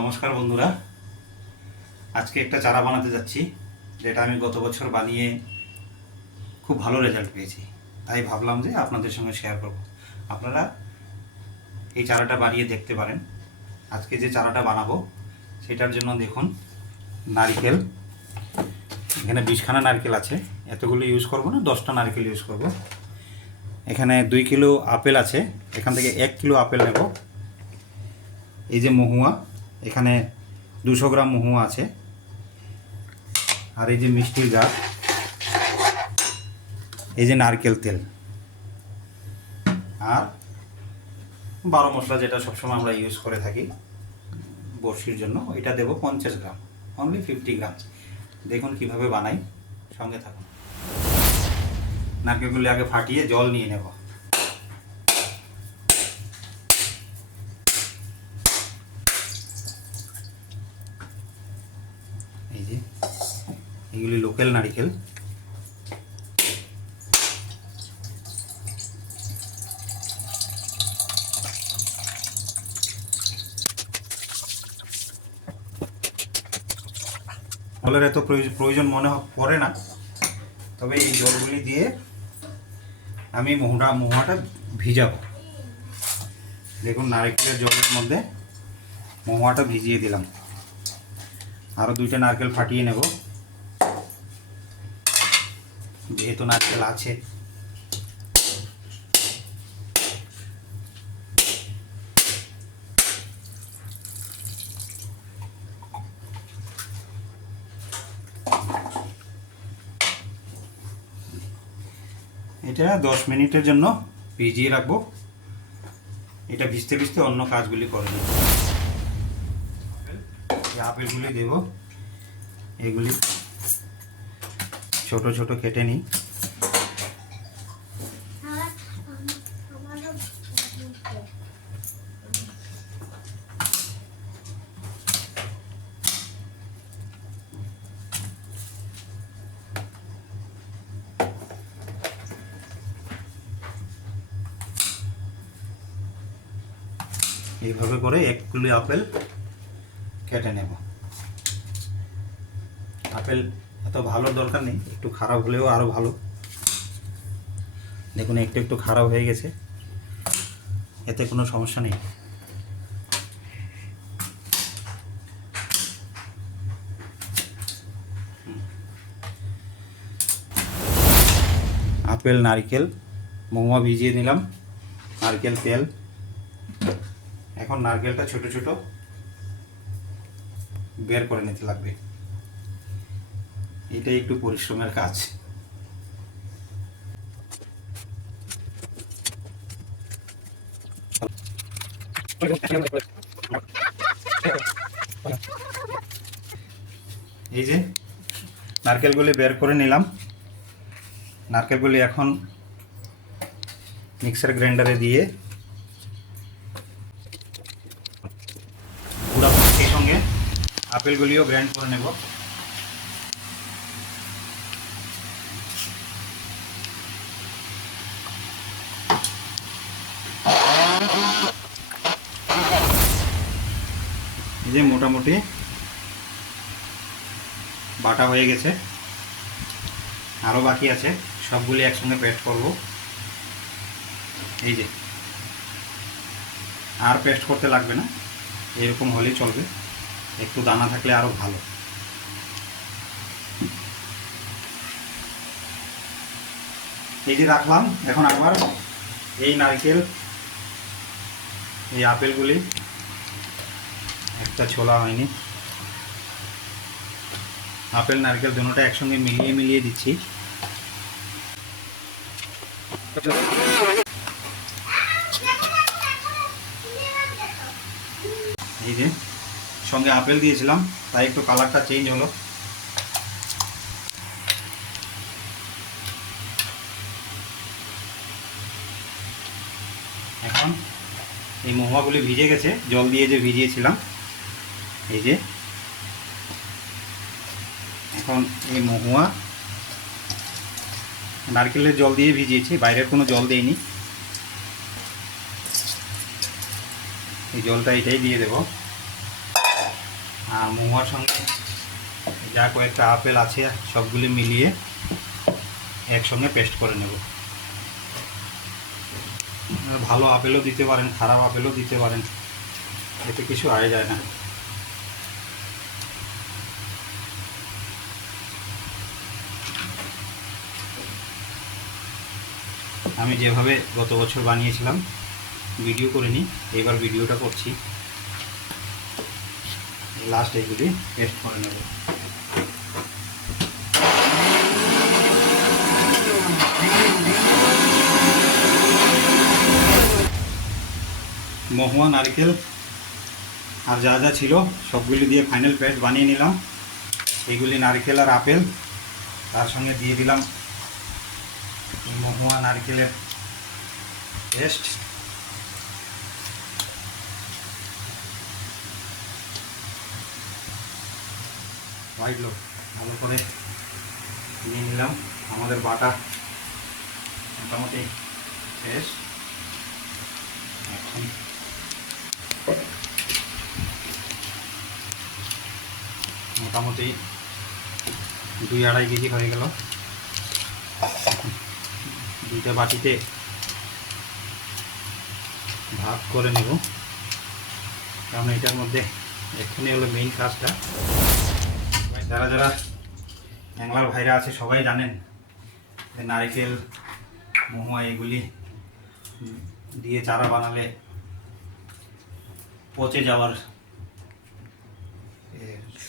নমস্কার বন্ধুরা। আজকে একটা চারা বানাতে যাচ্ছি, যেটা আমি গত বছর বানিয়ে খুব ভালো রেজাল্ট পেয়েছি। তাই ভাবলাম যে আপনাদের সঙ্গে শেয়ার করব। আপনারা এই চারাটা বানিয়ে দেখতে পারেন। আজকে যে চারাটা বানাবো, সেটার জন্য দেখুন নারকেল। এখানে বিশখানা নারকেল আছে। এতগুলো ইউজ করব না, দশটা নারকেল ইউজ করব। এখানে দুই কিলো আপেল আছে। এখান থেকে এক কিলো আপেল নেব। এই যে মহুয়া এখানে দুশো গ্রাম মহুয়া আছে। আর এই যে মিষ্টির গাছ এই যে নারকেল তেল। আর বারো মশলা যেটা সবসময় আমরা ইউজ করে থাকি বড়শির জন্য, এটা দেবো পঞ্চাশ গ্রাম অনলি ফিফটি গ্রাম দেখুন কীভাবে বানাই, সঙ্গে থাকুন। নারকেলগুলি আগে ফাটিয়ে জল নিয়ে নেব এই যে এগুলি লোকাল নারিকেল। জলের এত প্রয়োজ- প্রয়োজন মনে পড়ে না। তবে এই জলগুলি দিয়ে আমি মোহটা মোহাটা ভিজাবো। দেখুন নারকেলের জলের মধ্যে মোহাটা ভিজিয়ে দিলাম। আরও দুইটা নারকেল ফাটিয়ে নেব। যেহেতু নারকেল আছে। এটা দশ মিনিটের জন্য ভিজিয়ে রাখব। এটা ভিজতে ভিজতে অন্য কাজগুলি করে নেব। আপেলগুলি দেব। এগুলি ছোট ছোট কেটে নিই। এইভাবে করে এক কিলো আপেল কেটে নেব। আপেল এত ভালো দরকার নেই, একটু খারাপ হলেও আরও ভালো। দেখুন, একটু একটু খারাপ হয়ে গেছে, এতে কোনো সমস্যা নেই। আপেল, নারকেল মোমো ভিজিয়ে নিলাম, নারকেল, তেল। এখন নারকেলটা ছোট ছোট বের করে নিতে লাগবে। এটাই একটু পরিশ্রমের কাজ। এই যে নারকেলগুলি বের করে নিলাম। নারকেলগুলি এখন মিক্সার গ্রাইন্ডারে দিয়ে পুরো সেই সঙ্গে আপেলগুলিও গ্রাইন্ড করে নেব। যে মোটামুটি বাটা হয়ে গেছে। আরও বাকি আছে, সবগুলি একসঙ্গে পেস্ট করব। এই যে, আর পেস্ট করতে লাগবে না, এরকম হলেই চলবে। একটু দানা থাকলে আরও ভালো। এই যে রাখলাম, এখন আবার এই নারকেল, এই আপেলগুলি, একটা ছোলা হয়নি। আপেল, নারকেল দুটোটা একসঙ্গে মিলিয়ে মিলিয়ে দিচ্ছি। এই যে সঙ্গে আপেল দিয়েছিলাম, তাই একটু কালারটা চেঞ্জ হলো। এখন এই মহুয়াগুলি ভিজে গেছে, জল দিয়ে যে ভিজিয়েছিলাম, এই যে। এখন এই মহুয়া নারকেলের জল দিয়ে ভিজিয়েছি বাইরের কোনো জল দেইনি। এই জলটা এটাই দিয়ে দেব। মোয়ার সঙ্গে যা কয়েকটা আপেল আছে, সবগুলি মিলিয়ে একসঙ্গে পেস্ট করে নেব। ভালো আপেলও দিতে পারেন, খারাপ আপেলও দিতে পারেন, এতে কিছু আয় যায় না। আমি যেভাবে গত বছর বানিয়েছিলাম, ভিডিও করে নিই এবার ভিডিওটা করছি। লাস্ট এগুলি পেস্ট করে নেব। মহুয়া, নারকেল, আর যা যা ছিল, সবগুলি দিয়ে ফাইনাল পেস্ট বানিয়ে নিলাম। এইগুলি নারকেল আর আপেল, তার সঙ্গে দিয়ে দিলাম মহুয়া, নারকেলের পেস্ট হোয়াইটলো ভালো করে নিয়ে নিলাম। আমাদের বাটা মোটামুটি শেষ। এখন মোটামুটি দুই আড়াই কেজি হয়ে গেল। দুইটা বাটিতে ভাগ করে নেব। কারণ এটার মধ্যে এক্ষুনি হলো মেইন কাজটা। যারা যারা বাংলার ভাইরা আছে সবাই জানেন যে নারিকেল মহুয়া এগুলি দিয়ে চারা বানালে পচে যাওয়ার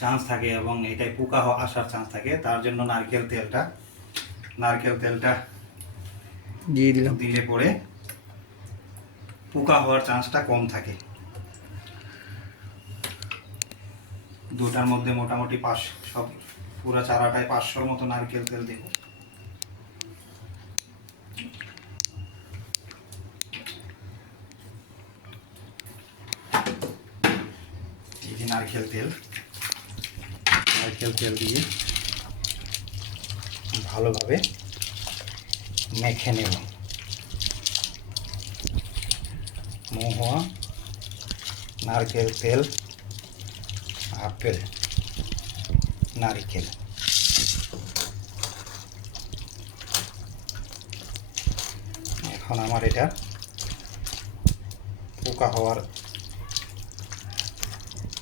চান্স থাকে এবং এটাই পোকা আসার চান্স থাকে। তার জন্য নারকেল তেলটা নারকেল তেলটা দিয়ে দিলাম। দিলে পরে পোকা হওয়ার চান্সটা কম থাকে। দুটার মধ্যে মোটামুটি পাঁচ, সব পুরো চারাটায় পাঁচশোর মতো নারকেল তেল দেব। নারকেল তেল। নারকেল তেল দিয়ে ভালোভাবে মেখে নেব। মহুয়া, নারকেল তেল আপেল নারিকেল এখন আমার এটা পোকা হওয়ার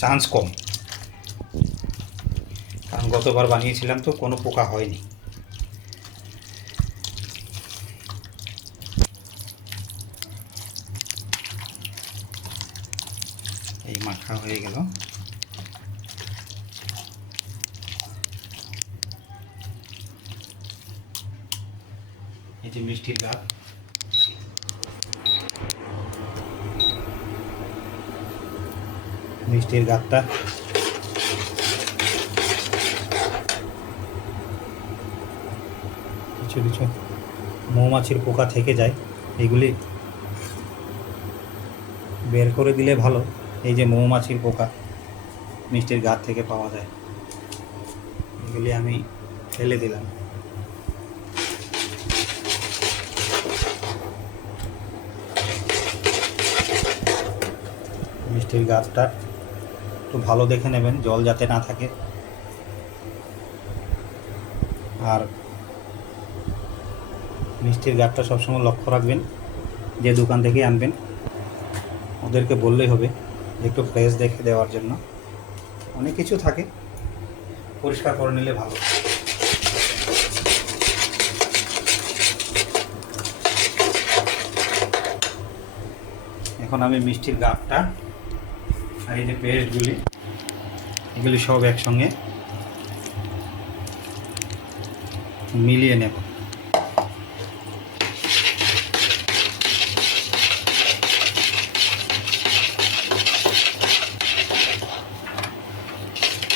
চান্স কম কারণ গতবার বানিয়েছিলাম তো কোনো পোকা হয়নি এই মাখা হয়ে গেল মিষ্টির গাছ মিষ্টির গাছটা কিছু কিছু মৌমাছির পোকা থেকে যায়, এগুলি বের করে দিলে ভালো, এই যে মৌমাছির পোকা মিষ্টির গাছ থেকে পাওয়া যায়। এগুলি আমি ফেলে দিলাম। মিষ্টির গাছটা একটু ভালো দেখে নেবেন, জল যাতে না থাকে। আর মিষ্টির গাছটা সবসময় লক্ষ্য রাখবেন, যে দোকান থেকে আনবেন। ওদেরকে বললেই হবে একটু ফ্রেশ দেখে দেওয়ার জন্য। অনেক কিছু থাকে, পরিষ্কার করে নিলে ভালো। এখন আমি মিষ্টির গাছটা আর এই যে পেস্টগুলি এগুলি সব একসঙ্গে মিলিয়ে নেব।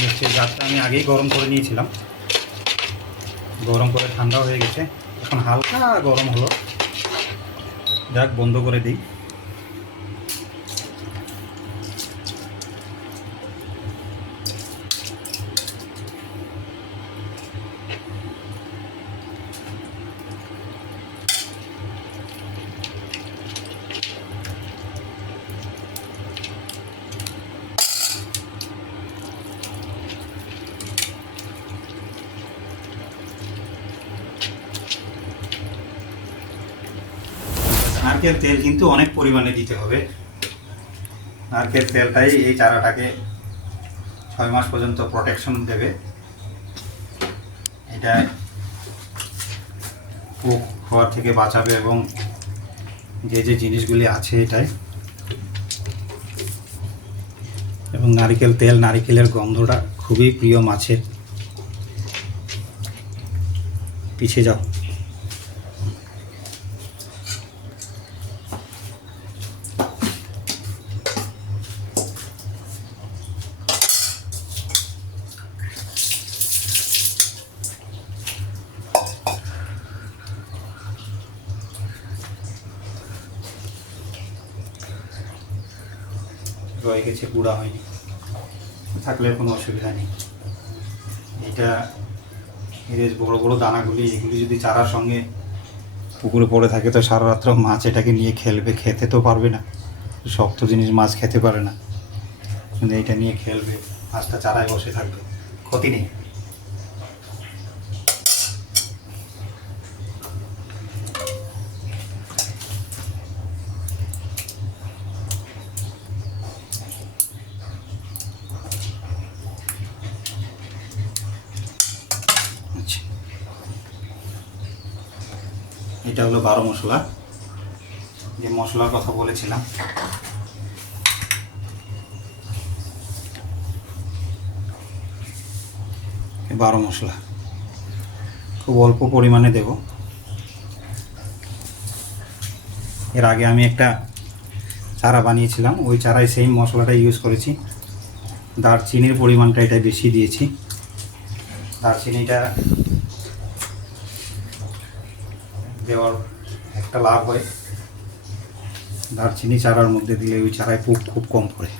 মিষ্টির গাছটা আমি আগেই গরম করে নিয়েছিলাম। গরম করে ঠান্ডা হয়ে গেছে। এখন হালকা গরম হলো। যাক, বন্ধ করে দিই। নারকেল তেল কিন্তু অনেক পরিমাণে দিতে হবে। নারকেল তেলটাই এই চারাটাকে ছয় মাস পর্যন্ত প্রোটেকশন দেবে। এটা পোক হওয়ার থেকে বাঁচাবে এবং যে যে জিনিসগুলি আছে এটাই। এবং নারকেল তেল, নারকেলের গন্ধটা খুবই প্রিয় মাছের। পিছিয়ে যাও। গেছে গুঁড়া হয়নি। থাকলে কোনো অসুবিধা নেই। এটা বেশ বড় বড় দানাগুলি, এগুলি যদি চারার সঙ্গে পুকুরে পড়ে থাকে, তো সারা রাত্র মাছ এটাকে নিয়ে খেলবে, খেতে তো পারবে না। শক্ত জিনিস মাছ খেতে পারে না। কিন্তু এটা নিয়ে খেলবে, মাছটা চারায় বসে থাকবে। ক্ষতি নেই। এটা হলো বারো মশলা। যে মশলার কথা বলেছিলাম। বারো মশলা। খুব অল্প পরিমাণে দেব। এর আগে আমি একটা চারা বানিয়েছিলাম। ওই চারায় সেই মশলাটা ইউজ করেছি। দারচিনির পরিমাণটা এটা বেশি দিয়েছি। দারচিনিটা দেওয়ার একটা লাভ হয়। দারচিনি চারার মধ্যে দিলে ওই চারায় পোক খুব কম পড়ে।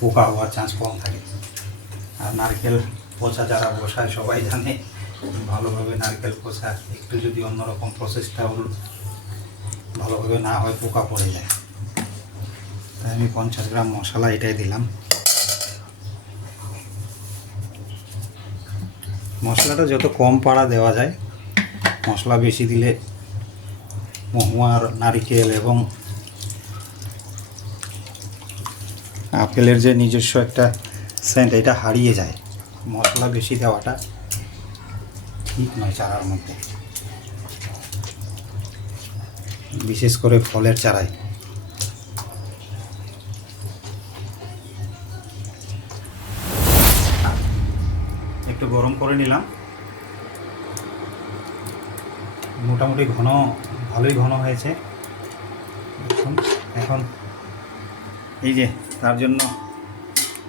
পোকা হওয়ার চান্স কম থাকে। আর নারকেল পচা যারা বসায়, সবাই জানে ভালোভাবে নারকেল পচা একটু যদি অন্যরকম প্রসেসটা ভালোভাবে না হয়, পোকা পড়ে যায়। তাই আমি পঞ্চাশ গ্রাম মশলা এটাই দিলাম। মশলাটা যত কম পাড়া দেওয়া যায় মশলা বেশি দিলে মহুয়ার নারিকেল এবং আপেলের যে নিজস্ব একটা সেন্ট এটা হারিয়ে যায়। মশলা বেশি দেওয়াটা ঠিক নয় চারার মধ্যে। বিশেষ করে ফলের চারায়। একটু গরম করে নিলাম। মোটামুটি ঘন, ভালোই ঘন হয়েছে। এখন এই যে তার জন্য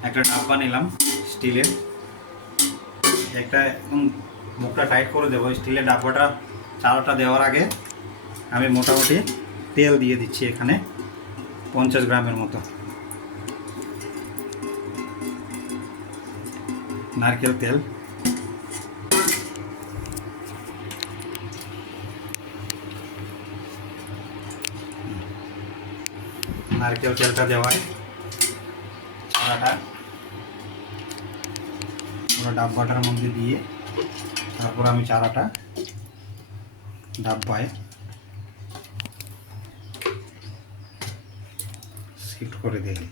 একটা ডাব্বা নিলাম স্টিলের। একটা একদম মুখটা টাইট করে দেবো স্টিলের ডাব্বাটা চালাটা দেওয়ার আগে আমি মোটামুটি তেল দিয়ে দিচ্ছি এখানে পঞ্চাশ গ্রামের মতো। নারকেল তেল। নারকেল তেলটা দেওয়ায় চারাটা পুরো ডাব্বাটার মধ্যে দিয়ে তারপর আমি চারাটা ডাব্বায় শিফট করে দিই।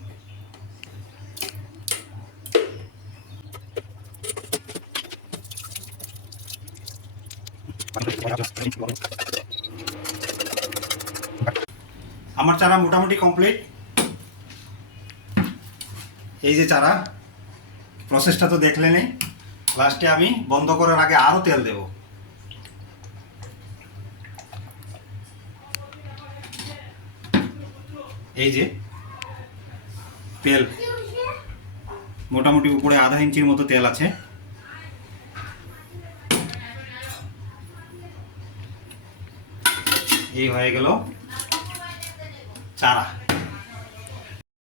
আমার চারা মোটামুটি কমপ্লিট এই যে চারা প্রসেসটা তো দেখলে নেই। লাস্টে আমি বন্ধ করার আগে আরও তেল দেব। এই যে তেল। মোটামুটি উপরে আধা ইঞ্চির মতো তেল আছে। এই হয়ে গেল। চারা